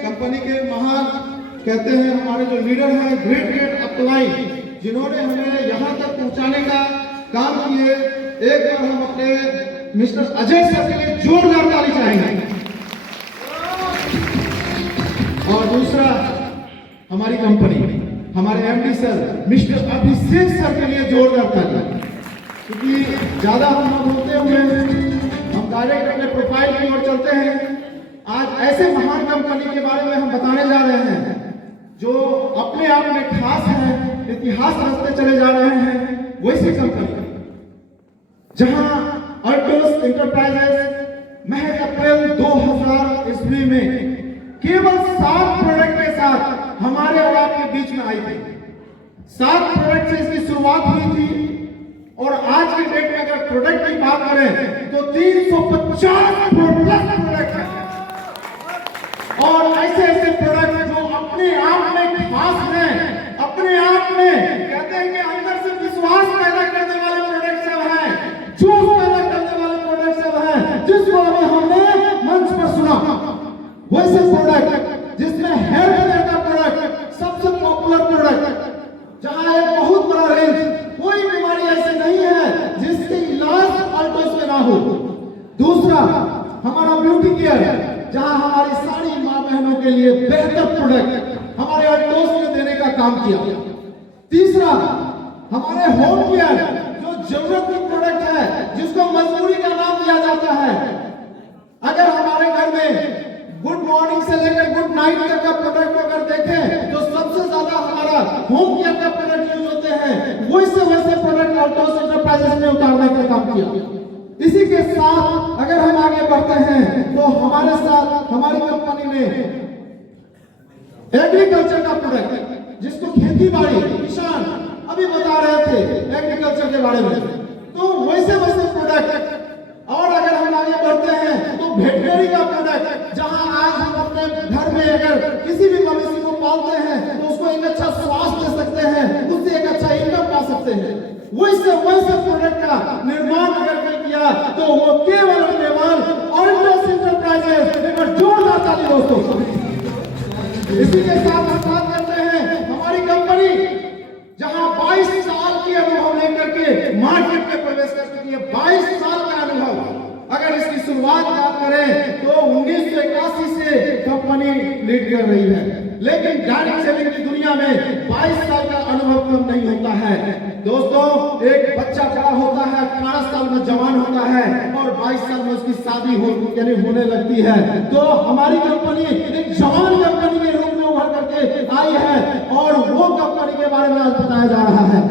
Company के महान कहते हैं हमारे जो लीडर हैं ग्रेट अप्लाई, जिन्होंने हमें यहाँ तक पहुँचाने का काम किए। एक बार हम अपने मिस्टर अजय सर के लिए जोरदार ताली चाहेंगे। और दूसरा हमारी कंपनी, हमारे एमडी सर मिस्टर अभिषेक सर के लिए जोरदार ताली। क्योंकि ज्यादा हम बोलते हुए हम डायरेक्ट अपने प्रोफाइल की ओर चलते हैं। आज ऐसे महान कंपनी के बारे में हम बताने जा रहे हैं जो अपने आप में खास है, इतिहास रचते चले जा रहे हैं। वैसी कंपनी जहां अल्टोस इंटरप्राइजेस महज अप्रैल 2000 ईस्वी में केवल 7 प्रोडक्ट के साथ हमारे और आपके बीच में आई थी। 7 प्रोडक्ट से इसकी शुरुआत हुई थी और आज की डेट में अगर प्रोडक्ट की बात करें तो 350 प्रोडक्ट है। और ऐसे ऐसे प्रोडक्ट जो अपने आप में खास हैं, अपने आप में कहते हैं कि अंदर से विश्वास पैदा करने वाले प्रोडक्ट सब हैं, जोश पैदा करने वाले प्रोडक्ट सब हैं, जिसको अभी हमने मंच पर सुना। वैसे प्रोडक्ट जिसमें हेल्थ केयर का प्रोडक्ट सबसे पॉपुलर प्रोडक्ट, जहां एक बहुत बड़ा रेंज, कोई बीमारी ऐसी नहीं है जिसके इलाज अल्टोस में ना हो। दूसरा हमारा ब्यूटी केयर, जहां हमारी सारी मां बहनों के लिए बेहतर प्रोडक्ट हमारे अल्टोस ने देने का काम किया। तीसरा हमारे होम केयर, जो जरूरत की प्रोडक्ट है, जिसको मजबूरी का नाम दिया जाता है। अगर हमारे घर में गुड मॉर्निंग से लेकर गुड नाइट तक का प्रोडक्ट अगर देखें तो सबसे ज्यादा हमारा होम केयर का प्रोडक्ट यूज होते हैं। वैसे प्रोडक्ट अल्टोस इंटरप्राइजेस ने उतारने का काम किया। इसी के साथ अगर हम आगे बढ़ते हैं तो हमारे साथ हमारी कंपनी ने एग्रीकल्चर का प्रोडक्ट, जिसको खेती बाड़ी किसान अभी बता रहे थे एग्रीकल्चर के बारे में, तो वैसे प्रोडक्ट। और अगर हम आगे बढ़ते हैं तो वेटरनरी का प्रोडक्ट, जहां आज हम अपने घर में अगर किसी भी मवेशी को पालते हैं तो उसको एक अच्छा स्वास्थ्य दे सकते हैं, उससे एक अच्छा इनकम पा सकते हैं। वैसे प्रोडक्ट का निर्माण अगर किया तो वो केवल केवल अल्टोस इंटरप्राइजेस। एक बार जोरदार ताली दोस्तों। इसी के साथ हम बात करते हैं हमारी कंपनी, जहां 22 साल की अनुभव लेकर के मार्केट में प्रवेश कर चुकी है। 22 साल का अनुभव। अगर इसकी शुरुआत बात करें तो 1981 से कंपनी लीड कर रही है, लेकिन गाड़ी सेलिंग की दुनिया में 22 साल का अनुभव कम नहीं होता है। दोस्तों, एक बच्चा बड़ा होता है, 18 साल में जवान होता है और 22 साल में उसकी शादी होने लगती है। तो हमारी कंपनी एक जवान कंपनी के रूप में उभर करके आई है और वो कंपनी के बारे में आज बताया जा रहा है।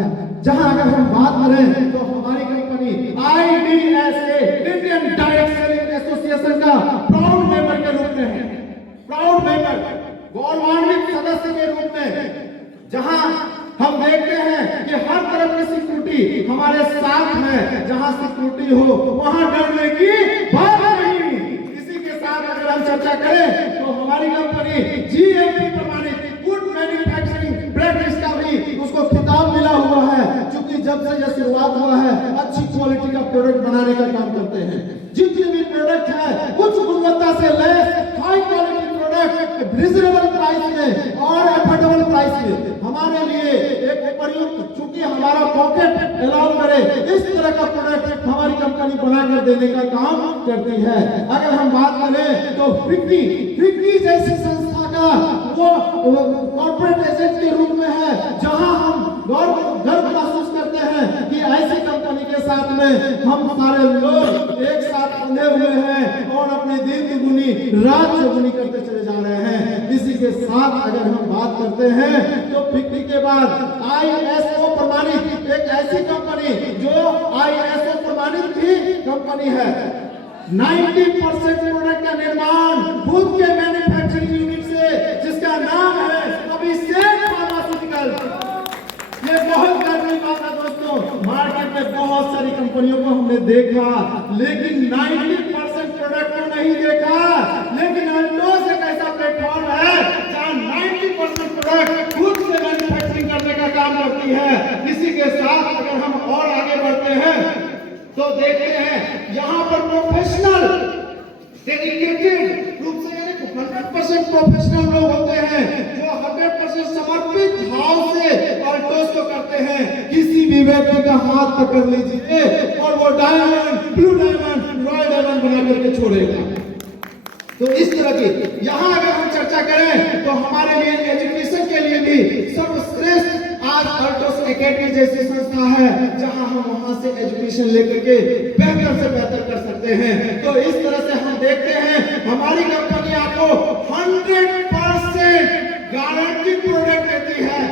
जहां अगर हम बात करें तो हमारी company IDSA Indian direct selling association का प्राउड मेंबर के रूप में है। प्राउड मेंबर, गौरवान्वित सदस्य के रूप में, जहां हम देखते हैं कि हर तरफ की सिक्योरिटी हमारे साथ है। जहां सिक्योरिटी हो वहां डरने की बात नहीं। इसी के साथ अगर हम चर्चा करें तो हमारी कंपनी GMP प्रमाणित गुड मैन्युफैक्चरिंग प्रैक्टिस का भी उसको खिताब मिला हुआ है, क्योंकि जब से यह शुरुआत हुआ है अच्छी क्वालिटी का प्रोडक्ट बनाने का काम करते हैं। जितने भी प्रोडक्ट है उच्च गुणवत्ता से लैस high quality product reasonable price में और अफोर्डेबल प्राइस में हमारे लिए एक उपयुक्त, चूंकि हमारा पॉकेट अलाउ करे इस तरह का प्रोडक्ट हमारी कंपनी बनाकर देने का काम करती है। अगर हम बात करें तो फिक्की जैसी संस्था का वो कॉर्पोरेट एजेंट के रूप में है, जहां हम गर्व महसूस करते हैं कि ऐसी कंपनी के साथ में हम सारे लोग एक साथ बंधे हुए हैं और अपने दिन की दुनी रात चौगुनी करते चले जा रहे हैं। इसी के साथ अगर हम बात करते हैं तो फिक्की के बाद ISO प्रमाणित एक ऐसी कंपनी जो ISO प्रमाणित भी कंपनी है। 90% प्रोडक्ट का निर्माण खुद के मैन्युफैक्चरिंग यूनिट से, जिसका नाम है अभिषेक फार्मास्यूटिकल। ये बहुत गर्व की बात है दोस्तों। मार्केट में बहुत सारी कंपनियों को हमने देखा, लेकिन 90% प्रोडक्ट को नहीं देखा। लेकिन अल्टोस एक ऐसा प्लेटफॉर्म है जहां 90% प्रोडक्ट खुद से मैन्युफैक्चरिंग करने का काम करती है। इसी के साथ अगर हम और आगे बढ़ते हैं तो देखते हैं यहाँ पर प्रोफेशनल डेडिकेटेड रूप से 100% प्रोफेशनल लोग होते हैं जो 100% समर्पित भाव से अल्टोस को करते हैं। किसी भी व्यक्ति का हाथ पकड़ लीजिए और वो diamond, blue diamond, royal diamond बना करके छोड़ेगा। तो इस तरह की यहाँ अगर हम चर्चा करें तो हमारे लिए एजुकेशन के लिए भी सर्वश्रेष्ठ आज अल्टोस एकेडमी जैसी संस्था है जहां हम वहां से एजुकेशन लेकर के बेहतर से बेहतर कर सकते हैं। तो इस तरह से हम देखते हैं हमारी कंपनी आपको 100% गारंटी प्रोडक्ट देती है।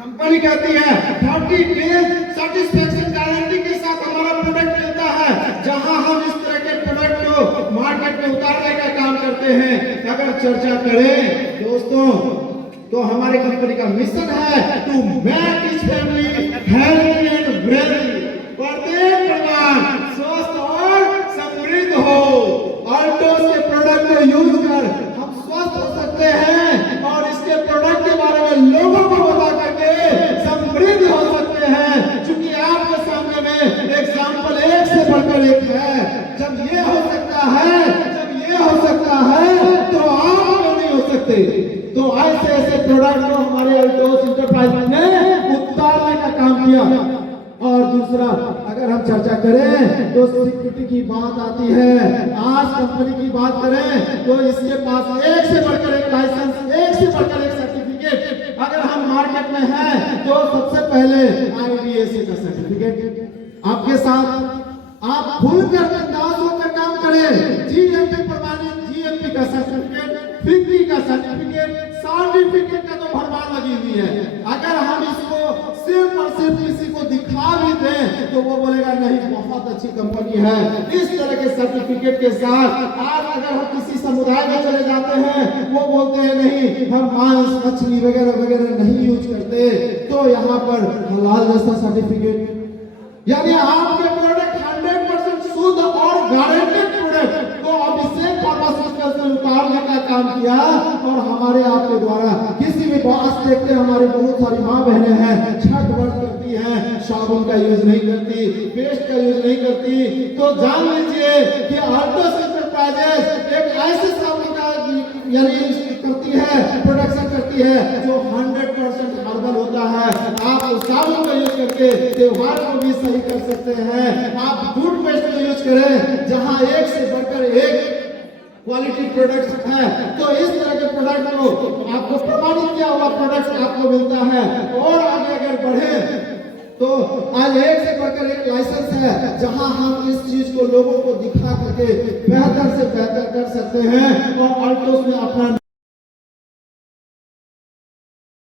कंपनी कहती है 30 डेज सेटिस्फेक्शन गारंटी के साथ हमारा प्रोडक्ट मिलता है, जहां हम इस तरह के प्रोडक्ट को मार्केट में उतारने का काम करते हैं। अगर चर्चा करें दोस्तों तो हमारे कंपनी का मिशन है to make his family healthy and wealthy, प्रत्येक परिवार स्वस्थ और समृद्ध हो। अल्टोस के प्रोडक्ट को यूज कर हम स्वस्थ हो सकते हैं और इसके प्रोडक्ट के बारे में लोगों को बता करके समृद्ध हो सकते हैं। क्योंकि आपके सामने में एग्जाम्पल एक से बढ़कर एक है। जब ये हो सकता है, जब ये हो सकता है तो आप क्यों नहीं हो सकते? तो ऐसे ऐसे प्रोडक्ट को हमारे अल्टोस इंटरप्राइज ने उतारने का काम किया। और दूसरा अगर हम चर्चा करें तो सिक्योरिटी की बात आती है। आज कंपनी की बात करें तो इसके पास एक से बढ़कर एक लाइसेंस, एक से बढ़कर एक सर्टिफिकेट अगर हम मार्केट में है तो सबसे पहले IDSA का सर्टिफिकेट आपके साथ आप खुलकर बिंदास होकर काम करें। GMP प्रमाणित GMP का सर्टिफिकेट, FICRI का सर्टिफिकेट का तो भरमार लगी हुई है। अगर हम इसको सिर्फ और सिर्फ किसी को दिखा भी दें तो वो बोलेगा नहीं बहुत अच्छी कंपनी है। इस तरह के सर्टिफिकेट के साथ आज अगर हम किसी समुदाय में चले जाते हैं वो बोलते हैं नहीं हम मांस, मछली वगैरह वगैरह नहीं यूज करते, तो यहाँ पर हलाल जैसा सर्टिफिकेट, यानी आपके प्रोडक्ट 100% शुद्ध और गारंटेड प्रोडक्ट को अभिषेक फार्मास्यूटिकल्स ने उतारने का काम किया। और हमारे आपके द्वारा किसी भी बात देखते हमारी बहुत सारी माँ बहनें हैं छठ व्रत करती हैं, साबुन का यूज नहीं करती, पेस्ट का यूज नहीं करती, तो जान लीजिए कि अल्टोस इंटरप्राइजेस एक ऐसे साबुन का यानी करती है, प्रोडक्शन करती है जो 100% हर्बल होता है। आप उस साबुन का यूज करके त्योहार को भी सही कर सकते हैं। आप टूथपेस्ट का यूज करें जहां एक से बढ़कर एक क्वालिटी प्रोडक्ट है। तो इस तरह के प्रोडक्ट को आपको प्रमाणित किया हुआ प्रोडक्ट आपको मिलता है। और आगे अगर बढ़े तो आज एक से बढ़कर एक लाइसेंस है जहां हम इस चीज को लोगों को दिखा करके बेहतर से बेहतर कर सकते हैं। और अल्टोस में अपना